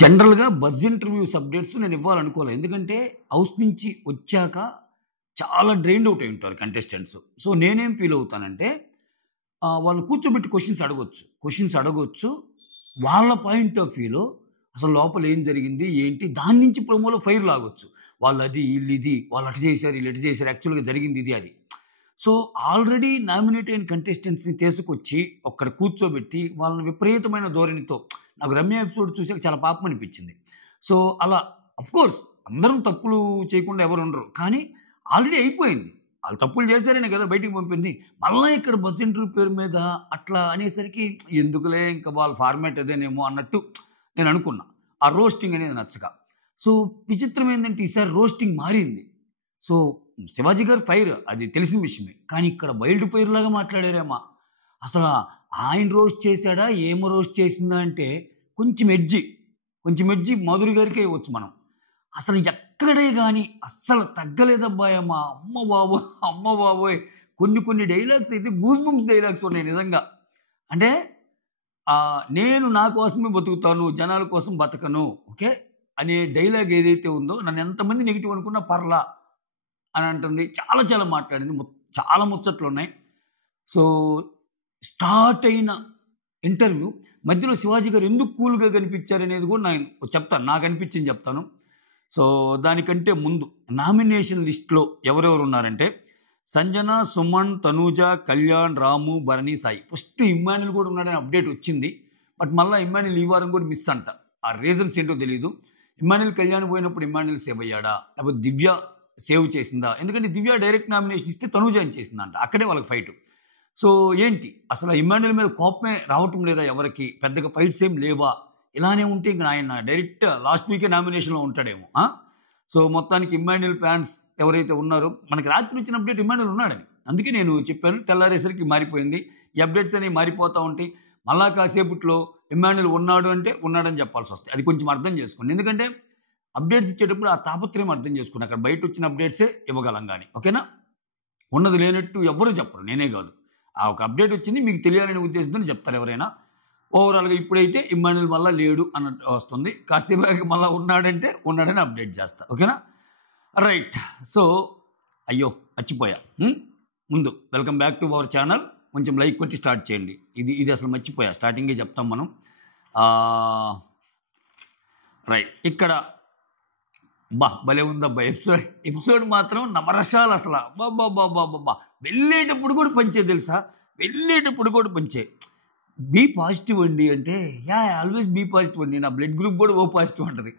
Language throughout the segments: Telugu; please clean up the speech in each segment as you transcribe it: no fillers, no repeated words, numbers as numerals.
జనరల్‌గా బజ్ ఇంటర్వ్యూస్ అప్డేట్స్ నేను ఇవ్వాలనుకోలే. ఎందుకంటే హౌస్ నుంచి వచ్చాక చాలా డ్రైన్డ్ ఔట్ అయి ఉంటారు కంటెస్టెంట్స్. సో, నేనేం ఫీల్ అవుతానంటే వాళ్ళని కూర్చోబెట్టి క్వెషన్స్ అడగొచ్చు. వాళ్ళ పాయింట్ ఆఫ్ వ్యూలో అసలు లోపల ఏం జరిగింది? ఏంటి? దాని నుంచి ప్రోమోలో ఫైర్ లాగొచ్చు. వాళ్ళది, ఈళ్ళిది, వాళ్ళు అటు చేశారు, ఈళ్ళు ఇటు చేశారు. యాక్చువల్‌గా జరిగింది ఇది అది. సో, ఆల్రెడీ నామినేట్ అయిన కంటెస్టెంట్స్‌ని తీసుకొచ్చి అక్కడ కూర్చోబెట్టి వాళ్ళని విపరీతమైన ధోరణితో నాకు రమ్య ఎపిసోడ్ చూసాక చాలా పాపం అనిపించింది. సో, అలా ఆఫ్‌కోర్స్ అందరం తప్పులు చేయకుండా ఎవరు ఉండరు. కానీ ఆల్రెడీ అయిపోయింది. ఆళ్ళు తప్పులు చేశారనే కదా బయటికి పంపింది. మళ్ళా ఇక్కడ బజ్ ఇంటర్వ్యూ పేరు మీద అట్లా అనేసరికి ఎందుకులే ఇంక వాళ్ళ ఫార్మాట్ అదేనేమో అన్నట్టు నేను అనుకున్నా. ఆ రోస్టింగ్ అనేది నచ్చక. సో, విచిత్రం ఏందంటే ఈసారి రోస్టింగ్ మారింది. సో, శివాజీ గారు ఫైర్ అది తెలిసిన విషయమే. కానీ ఇక్కడ వైల్డ్ ఫైర్ లాగా మాట్లాడారేమా. అసల ఆయన రోస్ట్ చేసాడా? ఏమో రోస్ట్ చేసిందా అంటే కొంచెం ఎడ్జి మాధురి గారికే ఇవ్వచ్చు మనం. అసలు ఎక్కడే గాని అస్సలు తగ్గలేదబ్బాయమ్మా. అమ్మ బాబోయ్! కొన్ని డైలాగ్స్ అయితే గూస్ బంప్స్ డైలాగ్స్ ఉన్నాయి నిజంగా. అంటే నేను నా కోసమే బతుకుతాను. జనాల కోసం బతకను. ఓకే. అనే డైలాగ్ ఏదైతే ఉందో నన్ను ఎంతమంది నెగెటివ్ అనుకున్నా పర్లా అని అంటుంది. చాలా మాట్లాడింది. చాలా ముచ్చట్లున్నాయి. సో, స్టార్ట్ అయిన ఇంటర్వ్యూ మధ్యలో శివాజీ గారు ఎందుకు కూల్‌గా కనిపించారనేది కూడా నేను చెప్తాను. నాకనిపించింది చెప్తాను. సో, దానికంటే ముందు నామినేషన్ లిస్ట్‌లో ఎవరెవరున్నారంటే సంజన, సుమన్, తనూజ, కళ్యాణ్, రాము, భరణి, సాయి. ఫస్ట్ ఇమ్మాన్యుల్ కూడా ఉన్నాడని అప్డేట్ వచ్చింది. బట్ మళ్ళా ఇమ్మాన్యుల్ ఈ వారం కూడా మిస్ అంట. ఆ రీజన్స్ ఏంటో తెలీదు. ఇమ్మాన్యుల్ కళ్యాణ్ పోయినప్పుడు ఇమ్మాన్యుల్ సేవ్ అయ్యాడా? లేకపోతే దివ్య సేవ్ చేసిందా? ఎందుకంటే దివ్య డైరెక్ట్ నామినేషన్ ఇస్తే తనూజ అని చేసిందంట. అక్కడే వాళ్ళకి ఫైటు. సో, ఏంటి అసలు ఇమ్మాన్యుల్ మీద కోపమే రావటం లేదా ఎవరికీ? పెద్దగా ఫైట్స్ ఏం లేవా? ఇలానే ఉంటే ఇంక ఆయన డైరెక్ట్ లాస్ట్ వీకే నామినేషన్‌లో ఉంటాడేమో. సో, మొత్తానికి ఇమ్మాన్యుల్ ఫ్యాన్స్ ఎవరైతే ఉన్నారో మనకి రాత్రి వచ్చిన అప్డేట్ ఇమ్మాన్యుల్ ఉన్నాడని. అందుకే నేను చెప్పాను. తెల్లారేసరికి మారిపోయింది. ఈ అప్డేట్స్ అనేవి మారిపోతా ఉంటాయి. మళ్ళా కాసేపట్లో ఇమ్మాన్యుల్ ఉన్నాడు అంటే ఉన్నాడని చెప్పాల్సొస్తాయి. అది కొంచెం అర్థం చేసుకోండి. ఎందుకంటే అప్డేట్స్ ఇచ్చేటప్పుడు ఆ తాపత్రయం అర్థం చేసుకోండి. అక్కడ బయట వచ్చిన అప్డేట్సే ఇవ్వగలం గాని. ఓకేనా? ఉన్నది లేనట్టు ఎవ్వరు చెప్పరు. నేనే కాదు. ఒక అప్డేట్ వచ్చింది మీకు తెలియాలనే ఉద్దేశంతోనే చెప్తారు ఎవరైనా. ఓవరాల్‌గా ఇప్పుడైతే ఇమ్మాన్యుల్ మళ్ళా లేడు అన్నట్టు వస్తుంది. కాసేపటికి మళ్ళా ఉన్నాడంటే ఉన్నాడని అప్డేట్ చేస్తా. ఓకేనా? రైట్. సో, అయ్యో! మర్చిపోయా. ముందు welcome back to our channel. కొంచెం లైక్ కొట్టి స్టార్ట్ చేయండి. ఇది అసలు మర్చిపోయా. స్టార్టింగే చెప్తాం మనం. రైట్. ఇక్కడ భలే ఉందబ్బా ఎపిసోడ్ మాత్రం నవరసాలు అసల. అబ్బబ్బబ్బబ్బబ్బా! వెళ్ళేటప్పుడు కూడా పంచే తెలుసా? వెళ్ళేటప్పుడు కూడా పంచే. బీ పాజిటివ్ అండి అంటే, ఆల్వేస్ బీ పాజిటివ్ అండి. నా బ్లడ్ గ్రూప్ కూడా ఓ పాజిటివ్ అంటది.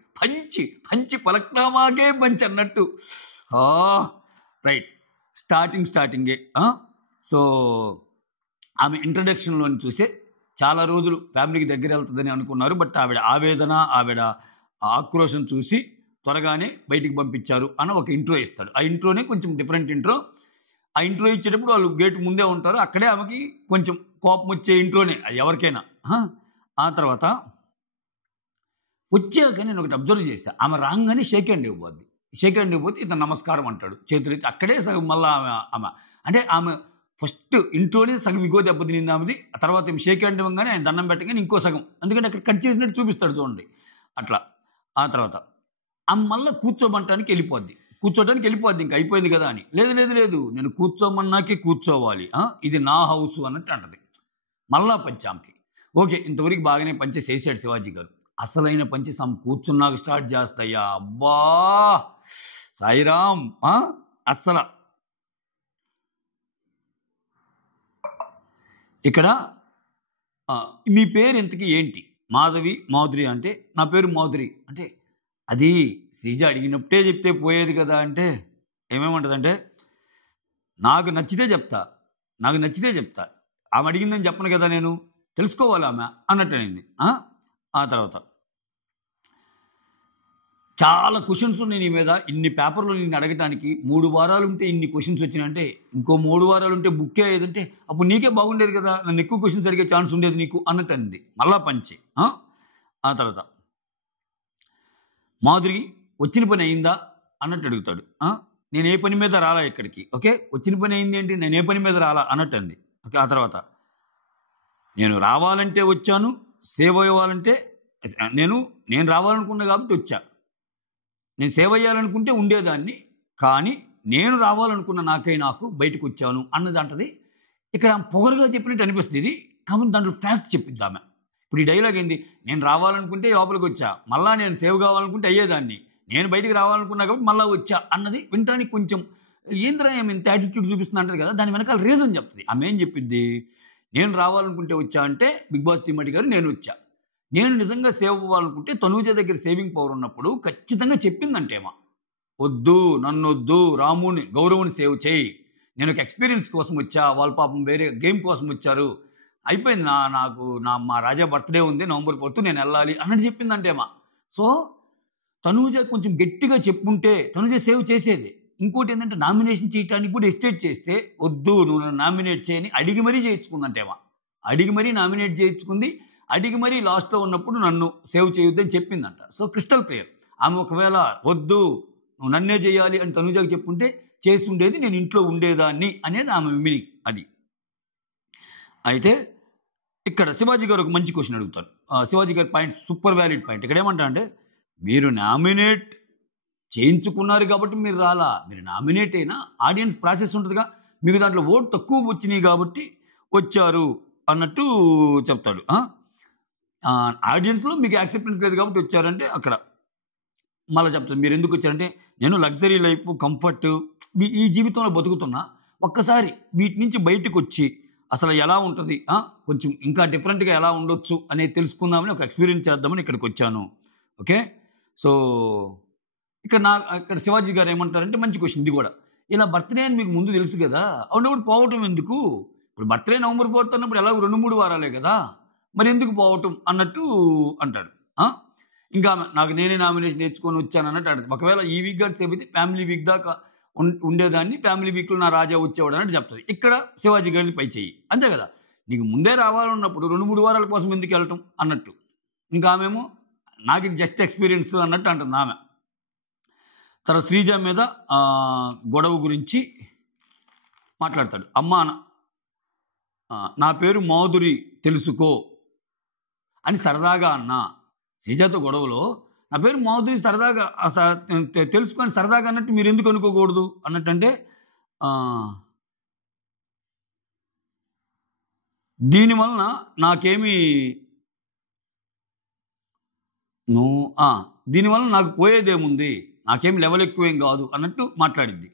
పంచి పలక్నామాకే పంచి అన్నట్టు. రైట్. స్టార్టింగే. సో, ఆమె ఇంట్రడక్షన్‌లోని చూసే చాలా రోజులు ఫ్యామిలీకి దగ్గరెళ్తదని అనుకున్నారు. బట్ ఆవిడ ఆవేదన, ఆవిడ ఆక్రోశం చూసి త్వరగానే బయటికి పంపించారు అన్న ఒక ఇంట్రో ఇస్తాడు. ఆ ఇంట్రోనే కొంచెం డిఫరెంట్ ఇంట్రో. ఆ ఇంట్రో ఇచ్చేటప్పుడు వాళ్ళు గేట్ ముందే ఉంటారు. అక్కడే ఆమెకి కొంచెం కోపం వచ్చే ఇంట్రోనే అది ఎవరికైనా. ఆ తర్వాత వచ్చాక నేను ఒకటి అబ్జర్వ్ చేశా. ఆమె రాంగానే షేక్ హ్యాండ్ ఇవ్వబోద్ది. షేక్ హ్యాండ్ ఇవ్వబోతే ఇతను నమస్కారం అంటాడు. చేతులెత్తి అక్కడే సగం మళ్ళా ఆమె అంటే ఆమె ఫస్ట్ ఇంట్రోనే సగం ఇగో దెబ్బతినింది ఆమెది. ఆ తర్వాత ఏమో షేక్ హ్యాండ్ ఇవ్వంగానే ఆయన దండం పెట్టగానే ఇంకో సగం. ఎందుకంటే అక్కడ కట్ చేసినట్టు చూపిస్తాడు చూడండి. అట్లా. ఆ తర్వాత ఆమె మళ్ళా కూర్చోమంటానికి వెళ్ళిపోద్ది. ఇంక అయిపోయింది కదా అని. లేదు. నేను కూర్చోమన్నాకే కూర్చోవాలి. ఇది నా హౌసు అన్నట్టు అంటది. మళ్ళా పంచి ఆమెకి. ఓకే. ఇంతవరకు బాగానే పంచేసేసాడు శివాజీ గారు. అసలైన పంచి కూర్చున్నాక స్టార్ట్ చేస్తాయ్యా. అబ్బా! సాయిరామ్. అస్సల ఇక్కడ మీ పేరు ఇంతకీ ఏంటి? మాధురి అంటే నా పేరు మాధురి అంటే అది శ్రీజ అడిగినప్పుడే చెప్తే పోయేది కదా అంటే ఏమేమంటదంటే నాకు నచ్చితే చెప్తా. ఆమె అడిగిందని చెప్పను కదా నేను. తెలుసుకోవాలి ఆమె అన్నట్టు అనింది. ఆ తర్వాత చాలా క్వెషన్స్ ఉన్నాయి నీ మీద. ఇన్ని పేపర్‌లో నిన్ను అడగటానికి 3 వారాలుంటే ఇన్ని క్వెషన్స్ వచ్చినాయంటే ఇంకో 3 వారాలుంటే బుక్కే అయ్యేదంటే అప్పుడు నీకే బాగుండేది కదా! నన్ను ఎక్కువ క్వెషన్స్ అడిగే ఛాన్స్ ఉండేది నీకు అన్నట్టు అనింది. మళ్ళా పంచి. ఆ తర్వాత మాధురి వచ్చిన పని అయిందా అన్నట్టు అడుగుతాడు. నేను ఏ పని మీద రాలా ఇక్కడికి. ఓకే. వచ్చిన పని అయింది ఏంటి? నేను ఏ పని మీద రాలా అన్నట్టు అంది. ఓకే. ఆ తర్వాత నేను రావాలంటే వచ్చాను, సేవ్ అవ్వాలంటే నేను నేను రావాలనుకున్నా కాబట్టి వచ్చా. నేను సేవ అయ్యాలనుకుంటే ఉండేదాన్ని. కానీ నేను రావాలనుకున్న నాకు బయటకు వచ్చాను అన్నది అంటది. ఇక్కడ పొగరుగా చెప్పినట్టు అనిపిస్తుంది ఇది. కాబట్టి దాంట్లో ఫ్యాక్ట్ చెప్పిద్ది ఆమె. ఇప్పుడు ఈ డైలాగ్ ఏంది? నేను రావాలనుకుంటే లోపలికి వచ్చా. మళ్ళా నేను సేవ్ కావాలనుకుంటే అయ్యేదాన్ని. నేను బయటికి రావాలనుకున్నా కాబట్టి మళ్ళా వచ్చా అన్నది వినటానికి కొంచెం ఏందిరా ఆమె ఇంత యాటిట్యూడ్ చూపిస్తుంది అంటది కదా! దాని వెనకాల రీజన్ చెప్తది. ఆమె ఏం చెప్పిద్ది? నేను రావాలనుకుంటే వచ్చా అంటే 'బిగ్ బాస్' టీమ్ గారు నేనొచ్చా. నేను నిజంగా సేవ్ అవ్వాలనుకుంటే తనూజ దగ్గర సేవింగ్ పవర్ ఉన్నప్పుడు ఖచ్చితంగా చెప్పిందంటేమా. వద్దు, నన్నొద్దు, రాముని గౌరవ్‌ని సేవ్ చేయి. నేను ఒక ఎక్స్‌పీరియన్స్ కోసం వచ్చా. వాళ్ళు పాపం వేరే గేమ్ కోసం వచ్చారు. అయిపోయింది మా రాజా బర్త్‌డే ఉంది నవంబర్ 4 నేనెళ్ళాలి అన్నట్టు చెప్పిందంటేమా. సో, తనూజ కొంచెం గట్టిగా చెప్పుంటే తనూజ సేవ్ చేసేది. ఇంకోటేంటంటే నామినేషన్ చేయటానికి కూడా ఎస్టేట్ చేస్తే, వద్దు నువ్వు నన్ను నామినేట్ చేయని అడిగి మరీ చేయించుకుందంటేమా. అడిగి మరీ నామినేట్ చేయించుకుంది. అడిగి మరీ లాస్ట్‌లో ఉన్నప్పుడు నన్ను సేవ్ చేయొద్దని చెప్పిందంట. So, crystal clear. ఆమె ఒకవేళ వద్దు నువ్వు నన్నే చేయాలి అని తనూజకి చెప్పుంటే చేసుండేది, నేను ఇంట్లో ఉండేదాన్ని అనేది ఆమె మీనింగ్ అది. అయితే ఇక్కడ శివాజీ గారు ఒక మంచి క్వెషన్ అడుగుతారు. శివాజీ గారి పాయింట్ సూపర్ వ్యాలిడ్ పాయింట్. ఇక్కడ ఏమంటారంటే, మీరు నామినేట్ చేయించుకున్నారు కాబట్టి మీరు రాలా. మీరు నామినేట్ అయినా ఆడియన్స్ ప్రాసెస్ ఉంటుందిగా. మీకు దాంట్లో ఓటు తక్కువ వచ్చినాయి కాబట్టి వచ్చారు అన్నట్టు చెప్తాడు. ఆడియన్స్‌లో మీకు యాక్సెప్టెన్స్ లేదు కాబట్టి వచ్చారంటే అక్కడ మళ్ళా చెప్తాను. మీరు ఎందుకు వచ్చారంటే, నేను లగ్జరీ లైఫ్, కంఫర్ట్ ఈ జీవితంలో బతుకుతున్నా. ఒక్కసారి వీటి నుంచి బయటకొచ్చి అసలు ఎలా ఉంటది? కొంచెం ఇంకా డిఫరెంట్‌గా ఎలా ఉండొచ్చు అనేది తెలుసుకుందామని ఒక ఎక్స్‌పీరియన్స్ చేద్దామని ఇక్కడికొచ్చాను. ఓకే. సో, ఇక్కడ శివాజీ గారు ఏమంటారంటే మంచి క్వెషన్ ఇది గూడా. ఇలా బర్త్‌డే అని మీకు ముందు తెలుసు గదా! ఉన్నప్పుడు పోవటం ఎందుకు? ఇప్పుడు బర్త్‌డే నవంబర్ 4 అన్నప్పుడు ఎలాగో 2, 3 వారాలే గదా! మరి ఎందుకు పోవటం అన్నట్టు అంటాడు. ఇంకా నాకు నేనే నామినేషన్ నేర్చుకొని వచ్చాను అన్నట్టు అంటది. ఒకవేళ ఈ వీక్ గాని సేవ్ అయితే ఫ్యామిలీ వీక్ దాకా ఉండేదాన్ని. ఫ్యామిలీ వీక్‌లో నా రాజా వచ్చేవాడు అన్నట్టు చెప్తది. ఇక్కడ శివాజీ గారిది పై చెయ్యి. అంతే గదా! నీకు ముందే రావాలన్నప్పుడు 2, 3 వారాల కోసం ఎందుకెళ్ళటం అన్నట్టు. ఇంకా ఆమేమో నాకిది జస్ట్ ఎక్స్‌పీరియన్స్ అన్నట్టు అంటుంది ఆమె. తర్వాత శ్రీజ మీద గొడవ గురించి మాట్లాడతాడు. అమ్మా నా పేరు మాధురి తెలుసుకో అని సరదాగా అన్నా. శ్రీజతో గొడవలో నా పేరు మాధురి సరదాగా తెలుసుకొని సరదాగా అన్నట్టు మీరు ఎందుకు అనుకోకూడదు అన్నట్టంటే, దీనివలన నాకేమి దీనివల్ల నాకు పోయేదేముంది, నాకేం లెవెల్ ఎక్కువేం కాదు అన్నట్టు మాట్లాడిద్ది.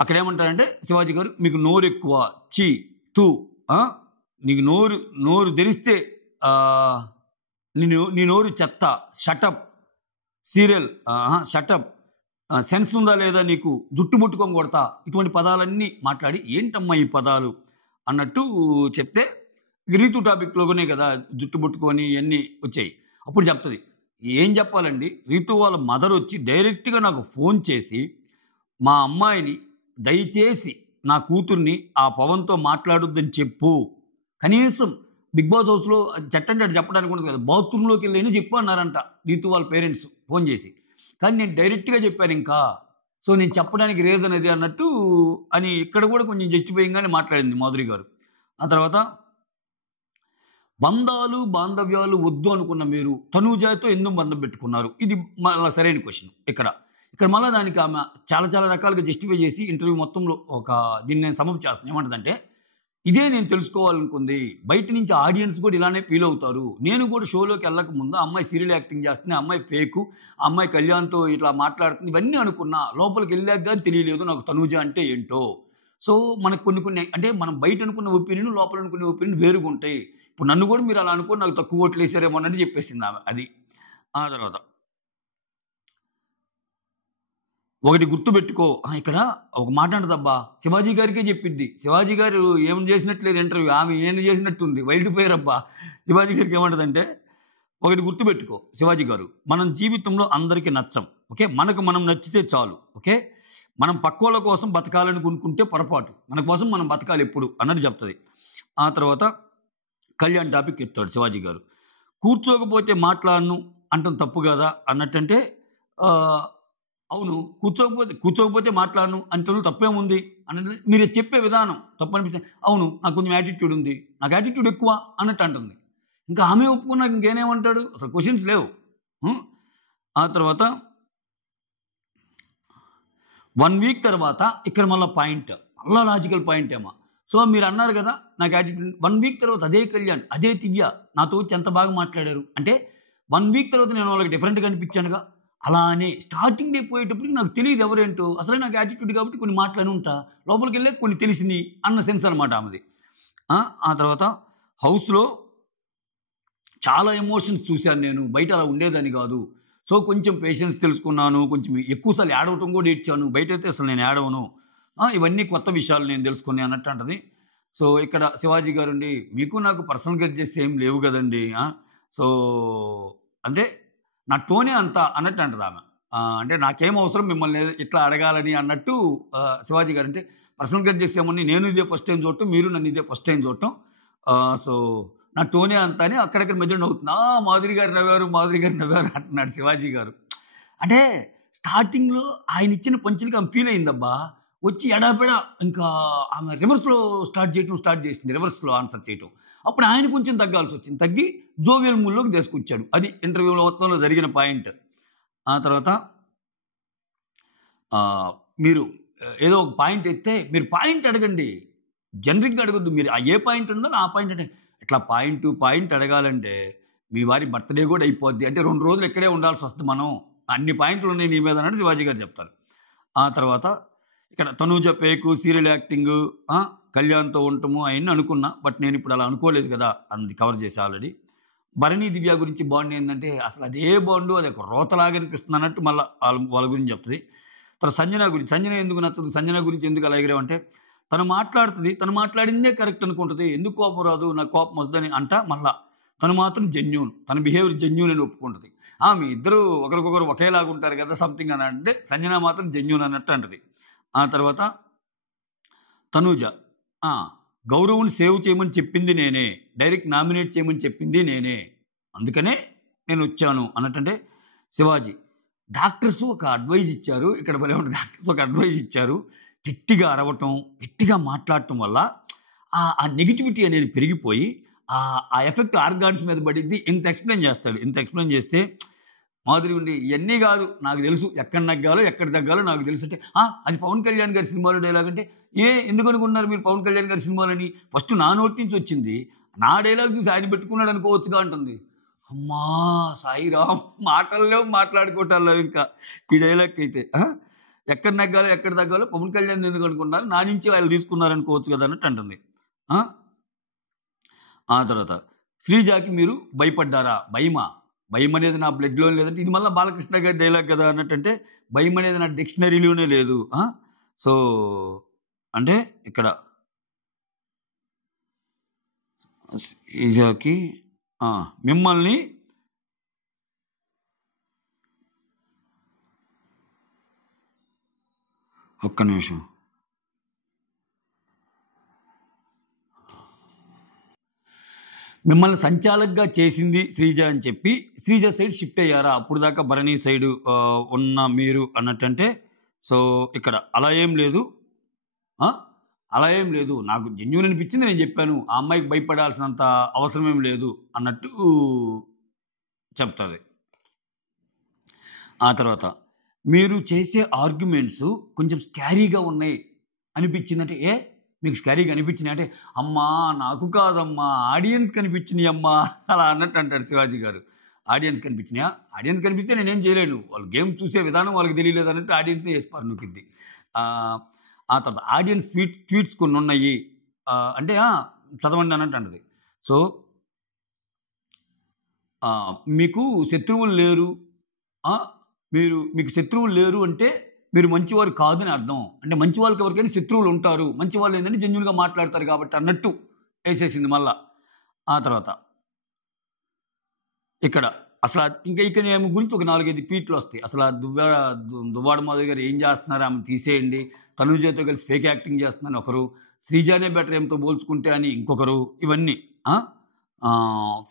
అక్కడ ఏమంటారంటే శివాజీ గారు, మీకు నోరు ఎక్కువ, ఛీ తూ, నీకు నోరు తెరిస్తే నీ నోరు చెత్త, షటప్ సీరియల్, షటప్, సెన్స్ ఉందా లేదా నీకు, జుట్టు ముట్టుకొని కొడతా, ఇటువంటి పదాలన్నీ మాట్లాడి ఏంటమ్మా ఈ పదాలు అన్నట్టు చెప్తే, రీతు టాపిక్లోనే కదా జుట్టు ముట్టుకొని ఇవన్నీ వచ్చాయి. అప్పుడు చెప్తుంది, ఏం చెప్పాలండి, రీతు వాళ్ళ మదర్ వచ్చి డైరెక్ట్గా నాకు ఫోన్ చేసి మా అమ్మాయిని దయచేసి నా కూతుర్ని ఆ పవన్తో మాట్లాడొద్దని చెప్పు. కనీసం బిగ్ బాస్ హౌస్లో చట్టంటే అటు చెప్పడానికి ఉండదు కదా, బాత్రూంలోకి వెళ్ళి చెప్పు అన్నారంట రీతు వాళ్ళ పేరెంట్స్ ఫోన్ చేసి. కానీ నేను డైరెక్ట్గా చెప్పాను ఇంకా, సో నేను చెప్పడానికి రీజన్ అది అన్నట్టు అని ఇక్కడ కూడా కొంచెం జస్టిఫైయింగ్గానే మాట్లాడింది మాధురి గారు. ఆ తర్వాత బంధాలు బాంధవ్యాలు వద్దు అనుకున్న మీరు తనూజతో ఎందుకు బంధం పెట్టుకున్నారు, ఇది మళ్ళీ సరైన క్వశ్చన్. ఇక్కడ మళ్ళీ దానికి ఆమె చాలా చాలా రకాలుగా జస్టిఫై చేసి ఇంటర్వ్యూ మొత్తంలో దీన్ని నేను సమప్ చేస్తాను. ఏమంటుందంటే, ఇదే నేను తెలుసుకోవాలనుకుంది, బయట నుంచి ఆడియన్స్ కూడా ఇలానే ఫీల్ అవుతారు. నేను కూడా షోలోకి వెళ్ళక ముందు అమ్మాయి సీరియల్ యాక్టింగ్ చేస్తుంది, అమ్మాయి ఫేకు, అమ్మాయి కళ్యాణ్తో ఇట్లా మాట్లాడుతుంది, ఇవన్నీ అనుకున్నా. లోపలికి వెళ్ళాక కానీ తెలియలేదు నాకు తనూజ అంటే ఏంటో. సో మనకు కొన్ని అంటే మనం బయట అనుకున్న ఒపీనియన్, లోపల అనుకునే ఒపీనియన్ వేరుగా ఉంటాయి. ఇప్పుడు నన్ను కూడా మీరు అలా అనుకోని నాకు తక్కువ ఓట్లు వేసారేమో అన్నట్టు చెప్పేసింది ఆమె. అది ఆ తర్వాత ఒకటి గుర్తుపెట్టుకో, ఇక్కడ ఒక మాట అంటదబ్బా, శివాజీ గారికే చెప్పిద్ది. శివాజీ గారు ఏం చేసినట్లేదు ఇంటర్వ్యూ, ఆమె ఏం చేసినట్టుంది, వైల్డ్ ఫైర్ అబ్బా. శివాజీ గారికి ఏమంటదంటే, ఒకటి గుర్తుపెట్టుకో శివాజీ గారు, మనం జీవితంలో అందరికీ నచ్చం. ఓకే, మనకు మనం నచ్చితే చాలు. ఓకే, మనం పక్కోళ్ళ కోసం బతకాలని కొనుక్కుంటే పొరపాటు, మన కోసం మనం బతకాలి ఎప్పుడు అన్నట్టు చెప్తుంది. ఆ తర్వాత కళ్యాణ్ టాపిక్ ఎత్తాడు శివాజీ గారు. కూర్చోకపోతే మాట్లాడను అంటాం తప్పు కదా అన్నట్టంటే, అవును కూర్చోకపోతే మాట్లాడను అంటే తప్పేముంది అంటే మీరు చెప్పే విధానం తప్పు అనిపిస్తే, అవును నాకు కొంచెం యాటిట్యూడ్ ఉంది, నాకు యాటిట్యూడ్ ఎక్కువ అన్నట్టు అంటుంది. ఇంకా ఆమె ఒప్పుకున్నాక ఇంకేనేమంటాడు, అసలు క్వశ్చన్స్ లేవు. ఆ తర్వాత 1 వీక్ తర్వాత ఇక్కడ మళ్ళీ పాయింట్, మళ్ళీ లాజికల్ పాయింట్ ఏమో. సో మీరు అన్నారు కదా నాకు యాటిట్యూడ్. 1 వీక్ తర్వాత అదే కళ్యాణ్, అదే దివ్య నాతో వచ్చి ఎంత బాగా మాట్లాడారు అంటే 1 వీక్ తర్వాత నేను వాళ్ళకి డిఫరెంట్గా అనిపించానుగా. అలానే స్టార్టింగ్ డే పోయేటప్పటికి నాకు తెలియదు ఎవరేంటో, అసలే నాకు యాటిట్యూడ్ కాబట్టి కొన్ని మాటలని ఉంటా, లోపలికి వెళ్ళే కొన్ని తెలిసింది అన్న సెన్స్ అనమాట ఆమెది. ఆ తర్వాత హౌస్లో చాలా ఎమోషన్స్ చూశాను నేను, బయట అలా ఉండేదని కాదు. సో కొంచెం పేషెన్స్ తెలుసుకున్నాను, కొంచెం ఎక్కువసార్లు ఏడవటం కూడా ఏడ్చాను, బయట అయితే అసలు నేను ఏడవను. ఇవన్నీ కొత్త విషయాలు నేను తెలుసుకుని అన్నట్టు అంటది. సో ఇక్కడ శివాజీ గారు ఉండి మీకు నాకు పర్సనల్ గ్రడ్జెస్ ఏం లేవు కదండి, సో అంటే నా టోనే అంత అన్నట్టు అంటది ఆమె. అంటే నాకేం అవసరం మిమ్మల్ని ఇట్లా అడగాలని అన్నట్టు శివాజీ గారు. అంటే పర్సనల్ గ్రడ్జెస్ ఏమని, నేను ఇదే ఫస్ట్ టైం చూడటం, మీరు నన్ను ఇదే ఫస్ట్ టైం చూడటం, సో నా టోనే అంత అని అక్కడక్కడ మెజర్ అవుతుంది. మాధురి గారు నవ్వారు, మాధురి గారు నవ్వారు అంటున్నాడు శివాజీ గారు. అంటే స్టార్టింగ్లో ఆయన ఇచ్చిన పంచులకి ఆమె ఫీల్ అయిందబ్బా, వచ్చి ఎడాపెడా ఇంకా ఆమె రివర్స్లో స్టార్ట్ చేసింది, రివర్స్లో ఆన్సర్ చేయటం. అప్పుడు ఆయన కొంచెం తగ్గాల్సి వచ్చింది, తగ్గి జోవియల్ మూల్లోకి తీసుకొచ్చాడు. అది ఇంటర్వ్యూలో మొత్తంలో జరిగిన పాయింట్. ఆ తర్వాత మీరు ఏదో ఒక పాయింట్ ఎత్తే మీరు పాయింట్ అడగండి, జనరిక్గా అడగొద్దు. మీరు ఏ పాయింట్ ఉందో ఆ పాయింట్ అంటే, ఇట్లా పాయింట్ అడగాలంటే మీ వారి బర్త్డే కూడా అయిపోద్ది, అంటే 2 రోజులు ఇక్కడే ఉండాల్సి వస్తుంది, మనం అన్ని పాయింట్లు ఉన్నాయి నీ మీద అన్నట్టు శివాజీ గారు చెప్తారు. ఆ తర్వాత ఇక్కడ తనూజ ఫేకు, సీరియల్ యాక్టింగ్, కళ్యాణ్తో ఉండటము అవన్నీ అనుకున్నా, బట్ నేను ఇప్పుడు అలా అనుకోలేదు కదా అన్నది కవర్ చేసి ఆల్రెడీ. భరణి దివ్య గురించి బాండ్ ఏంటంటే అసలు అదే బాండు, అది ఒక రోతలాగా అనిపిస్తుంది అన్నట్టు మళ్ళీ వాళ్ళ గురించి చెప్తుంది. తర్వాత సంజన ఎందుకు నచ్చదు, సంజన గురించి ఎందుకు అలా ఎగిరామంటే తను మాట్లాడుతుంది, తను మాట్లాడిందే కరెక్ట్ అనుకుంటుంది, ఎందుకు కోపం రాదు, నాకు కోపం వస్తుందని అంట. మళ్ళా తను మాత్రం జెన్యూన్, తన బిహేవియర్ జెన్యూన్ అని ఒప్పుకుంటుంది. మీ ఇద్దరు ఒకరికొకరు ఒకేలాగా ఉంటారు కదా సంథింగ్ అని అంటే సంజన మాత్రం జెన్యూన్ అన్నట్టు అంటది. ఆ తర్వాత తనూజ గౌరవ్ని సేవ్ చేయమని చెప్పింది నేనే, డైరెక్ట్ నామినేట్ చేయమని చెప్పింది నేనే, అందుకనే నేను వచ్చాను అన్నట్టంటే శివాజీ డాక్టర్స్ ఒక అడ్వైజ్ ఇచ్చారు, ఇక్కడ భలే ఉంటుంది, డాక్టర్స్ ఒక అడ్వైజ్ ఇచ్చారు, గట్టిగా అరవటం, గట్టిగా మాట్లాడటం వల్ల ఆ నెగిటివిటీ అనేది పెరిగిపోయి ఆ ఎఫెక్ట్ ఆర్గాన్స్ మీద పడిద్ది. ఇంత ఎక్స్ప్లెయిన్ చేస్తాడు. ఇంత ఎక్స్ప్లెయిన్ చేస్తే మాధురి ఉండి ఇవన్నీ కాదు నాకు తెలుసు, ఎక్కడ నగ్గాలో ఎక్కడ తగ్గాలో నాకు తెలుసు అంటే అది పవన్ కళ్యాణ్ గారి సినిమాలో డైలాగ్ అంటే ఎందుకు అనుకున్నారు మీరు పవన్ కళ్యాణ్ గారి సినిమాలని, ఫస్ట్ నా నోటి నుంచి వచ్చింది, నా డైలాగ్ చూసి ఆయన పెట్టుకున్నాడు అనుకోవచ్చుగా అంటుంది. అమ్మా సాయిరామ్, మాటల్లో మాట్లాడుకోవటాల్లో ఇంకా ఈ డైలాగ్ అయితే ఎక్కడ నగ్గాలో ఎక్కడ తగ్గాలో పవన్ కళ్యాణ్ ఎందుకు అనుకున్నారు, నా నుంచి వాళ్ళు తీసుకున్నారు అనుకోవచ్చు కదా అన్నట్టు అంటుంది. ఆ తర్వాత శ్రీజాకి మీరు భయపడ్డారా, భయం అనేది నా బ్లడ్లో లేదంటే, ఇది మళ్ళీ బాలకృష్ణ గారి డైలాగ్ కదా అన్నట్టంటే భయం అనేది నా డిక్షనరీలోనే లేదు. సో అంటే ఇక్కడ శ్రీజాకి మిమ్మల్ని ఒక్క నిమిషం, మిమ్మల్ని సంచాలకుగా చేసింది శ్రీజ అని చెప్పి శ్రీజ సైడ్ షిఫ్ట్ అయ్యారా, అప్పుడు దాకా భరణి సైడ్ ఉన్న మీరు అన్నట్టంటే, సో ఇక్కడ అలా ఏం లేదు, నాకు జెన్యూన్ అనిపించింది, నేను చెప్పాను, ఆ అమ్మాయికి భయపడాల్సినంత అవసరం ఏం లేదు అన్నట్టు చెప్తుంది. ఆ తర్వాత మీరు చేసే ఆర్గ్యుమెంట్స్ కొంచెం స్కారీగా ఉన్నాయి అనిపించిందంటే, మీకు స్కారీగా అనిపించినాయి అంటే, అమ్మా నాకు కాదమ్మా ఆడియన్స్ కనిపించినాయి అమ్మా అలా అన్నట్టు అంటాడు శివాజీ గారు. ఆడియన్స్ కనిపించినాయా, ఆడియన్స్ కనిపిస్తే నేనేం చేయలేను, వాళ్ళు గేమ్ చూసే విధానం వాళ్ళకి తెలియలేదు అన్నట్టు ఆడియన్స్ని వేసిపారు నొక్కింది. ఆ తర్వాత ఆడియన్స్ ట్వీట్స్ కొన్ని ఉన్నాయి అంటే చదవండి అన్నట్టు అంటది. సో మీకు శత్రువులు లేరు, మీకు శత్రువులు లేరు అంటే మీరు మంచివారు కాదని అర్థం, అంటే మంచి వాళ్ళకి ఎవరికైనా శత్రువులు ఉంటారు, మంచి వాళ్ళు ఏంటంటే జెన్యూన్గా మాట్లాడతారు కాబట్టి అన్నట్టు వేసేసింది మళ్ళా. ఆ తర్వాత ఇక్కడ అసలు ఇంకా ఏమి గురించి ఒక 4-5 ట్వీట్లు వస్తాయి. అసలు దువ్వాడ మాధవి గారు ఏం చేస్తున్నారు, ఆమె తీసేయండి, తనుజతో కలిసి ఫేక్ యాక్టింగ్ చేస్తున్నారని ఒకరు, శ్రీజానే బెటర్ ఏమితో పోల్చుకుంటే అని ఇంకొకరు, ఇవన్నీ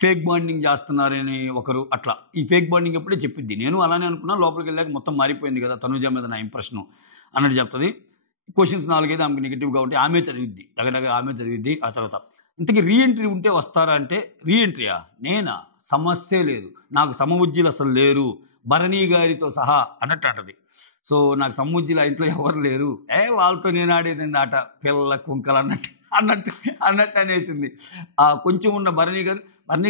ఫేక్ బాండింగ్ చేస్తున్నారని ఒకరు, అట్లా ఈ ఫేక్ బాండింగ్ ఎప్పుడే చెప్పిద్ది, నేను అలానే అనుకున్నా, లోపలికి వెళ్ళాక మొత్తం మారిపోయింది కదా తనుజ మీద నా ఇంప్రెషను అన్నట్టు చెప్తుంది. క్వశ్చన్స్ 4-5 ఆమెకి నెగిటివ్గా ఉంటే ఆమె చదివిద్ది, ఆమె చదివిద్ది. ఆ తర్వాత ఇంతకీ రీఎంట్రీ ఉంటే వస్తారా అంటే, రీఎంట్రీయా? నేనా? సమస్యే లేదు. నాకు సమవుజ్జీలు అసలు లేరు. భరణి గారితో సహా అన్నట్టు అంటది. సో, నాకు సమవుజ్జీలు ఆ ఇంట్లో ఎవరు లేరు. వాళ్ళతో నేను ఆడేదేంది ఆట, పిల్ల కుంకలు అన్నట్టు అన్నట్టు అనేసింది. కొంచెం ఉన్న భరణి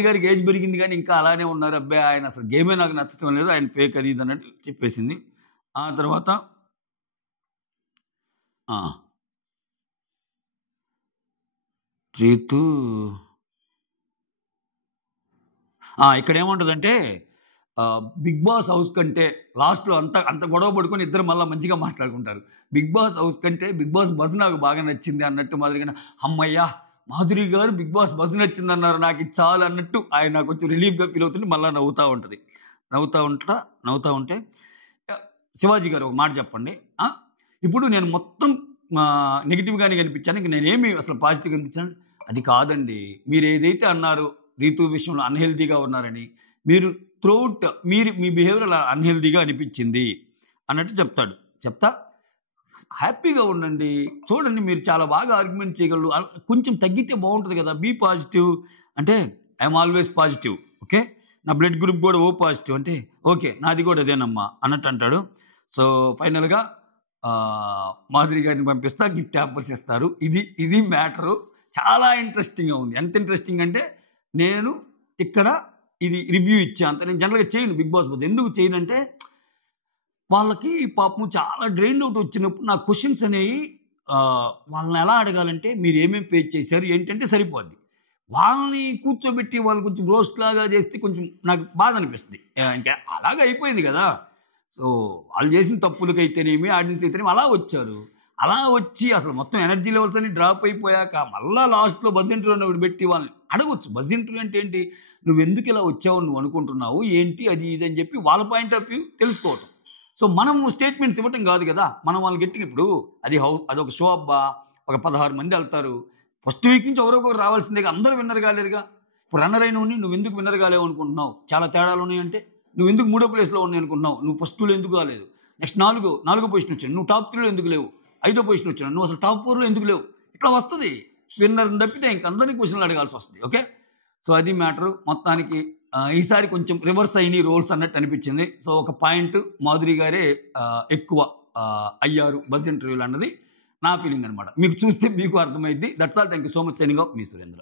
గారికి ఏజ్ పెరిగింది కానీ ఇంకా అలానే ఉన్నారు. అబ్బాయి ఆయన అసలు గేమే నాకు నచ్చడం లేదు. ఆయన ఫేక్ అది ఇది అన్నట్టు చెప్పేసింది. ఆ తర్వాత ఆ! రీతు ఇక్కడేముంటదంటే 'బిగ్ బాస్' హౌస్ కంటే లాస్ట్‌లో అంత గొడవ పడుకొని ఇద్దరు మళ్ళా మంచిగా మాట్లాడుకుంటారు. 'బిగ్ బాస్' హౌస్ కంటే 'బిగ్ బాస్' బజ్ నాకు బాగా నచ్చింది అన్నట్టు మాదిరిగానే హమ్మయ్య! మాధురి గారు 'బిగ్ బాస్' బజ్ నచ్చిందన్నారు. నాకిది చాలు అన్నట్టు ఆయన కొంచెం రిలీఫ్‌గా ఫీల్ అవుతుంటే మళ్ళా నవ్వుతా ఉంటది. నవ్వుతా ఉంటే శివాజీ గారు ఒక మాట చెప్పండి. ఆ! ఇప్పుడు నేను మొత్తం నెగెటివ్‌గానే కనిపించాను. ఇంక నేనేమి అసలు పాజిటివ్‌గా కనిపించాను. అది కాదండి. మీరేదైతే అన్నారో రీతు విషయంలో అన్‌హెల్తీగా ఉన్నారని, మీరు త్రూఅవుట్ మీ బిహేవియర్ అలా అన్‌హెల్తీగా అనిపించింది అన్నట్టు చెప్తాడు. చెప్తా హ్యాపీగా ఉండండి. చూడండి మీరు చాలా బాగా ఆర్గ్యుమెంట్ చేయగలరు. కొంచెం తగ్గితే బావుంటది కదా! బీ పాజిటివ్ అంటే I am always positive. Okay. నా బ్లడ్ గ్రూప్ కూడా ఓ పాజిటివ్ అంటే ఓకే. నాది కూడా అదేనమ్మా అన్నట్టు అంటాడు. సో, ఫైనల్‌గా మాధురి గారిని పంపిస్తా. గిఫ్ట్ హ్యాంపర్స్ ఇస్తారు. ఇది మ్యాటరు. చాలా ఇంట్రెస్టింగ్‌గా ఉంది. ఎంత ఇంట్రెస్టింగ్ అంటే నేను ఇక్కడ ఇది రివ్యూ ఇచ్చా అంతే. నేను జనరల్‌గా చేయను 'బిగ్ బాస్' బజ్. ఎందుకు చేయనంటే వాళ్ళకి పాపం చాలా డ్రైన్డ్ ఔట్ వచ్చినప్పుడు నా క్వెషన్స్ అనేవి వాళ్ళని ఎలా అడగాలంటే మీరు ఏమేమి ఫేస్ చేశారు ఏంటంటే సరిపోద్ది. వాళ్ళని కూర్చోబెట్టి వాళ్ళు కొంచెం రోస్ట్ లాగా చేస్తే కొంచెం నాకు బాధ అనిపిస్తుంది. ఇంకా అలాగే అయిపోయింది కదా! సో, వాళ్ళు చేసిన తప్పులకైతేనేమి, ఆడియన్స్ అయితేనేమి అలా వచ్చారు. అలా వచ్చి అసలు మొత్తం ఎనర్జీ లెవెల్స్ అన్నీ డ్రాప్ అయిపోయాక మళ్ళా లాస్ట్‌లో బజ్ ఇంటర్వ్యూ అన్నప్పుడు పెట్టి వాళ్ళని అడగొచ్చు. బజ్ ఇంటర్వ్యూ అంటే ఏంటి? నువ్వెందుకు ఇలా వచ్చావు నువ్వు అనుకుంటున్నావు? ఏంటి అది ఇది అని చెప్పి వాళ్ళ పాయింట్ ఆఫ్ వ్యూ తెలుసుకోవటం. సో, మనం స్టేట్మెంట్స్ ఇవ్వటం కాదు కదా! మనం వాళ్ళని గట్టిగా ఇప్పుడు అదొక షో అబ్బా! ఒక 16 మంది ఎళ్తారు. ఫస్ట్ వీక్ నుంచి ఎవరో ఒకరు రావాల్సిందేగా. అందరూ విన్నర్ కాలేరుగా. ఇప్పుడు రన్నర్ అయినోడిని నువ్వెందుకు విన్నర్ కాలేవు అనుకుంటున్నావు? చాలా తేడాలున్నాయంటే, నువ్వెందుకు మూడో ప్లేస్‌లో ఉన్నాయి అనుకుంటున్నావు? నువ్వు ఫస్ట్ 2లో ఎందుకు కాలేదు? నెక్స్ట్ నాలుగో పొజిషన్ వచ్చాను. నువ్వు టాప్ 3లో ఎందుకు లేవు? ఐదో పొజిషన్ వచ్చాను. నువ్వు అసలు టాప్ 4లో ఎందుకు లేవు? ఇట్లా వస్తది. విన్నర్‌ని తప్పితే ఇంక అందరిని క్వెషన్‌లు అడగాల్సొస్తది. ఓకే. సో, అది మ్యాటరు. మొత్తానికి ఈసారి కొంచెం రివర్స్ అయినియి రోల్స్ అన్నట్టు అనిపించింది. సో, ఒక పాయింట్ మాధురి గారే ఎక్కువ అయ్యారు బజ్ ఇంటర్వ్యూలో అన్నది నా ఫీలింగ్ అనమాట. మీకు చూస్తే మీకు అర్థమైద్ది. That's all. Thank you so much. Signing off మీ సురేంద్ర.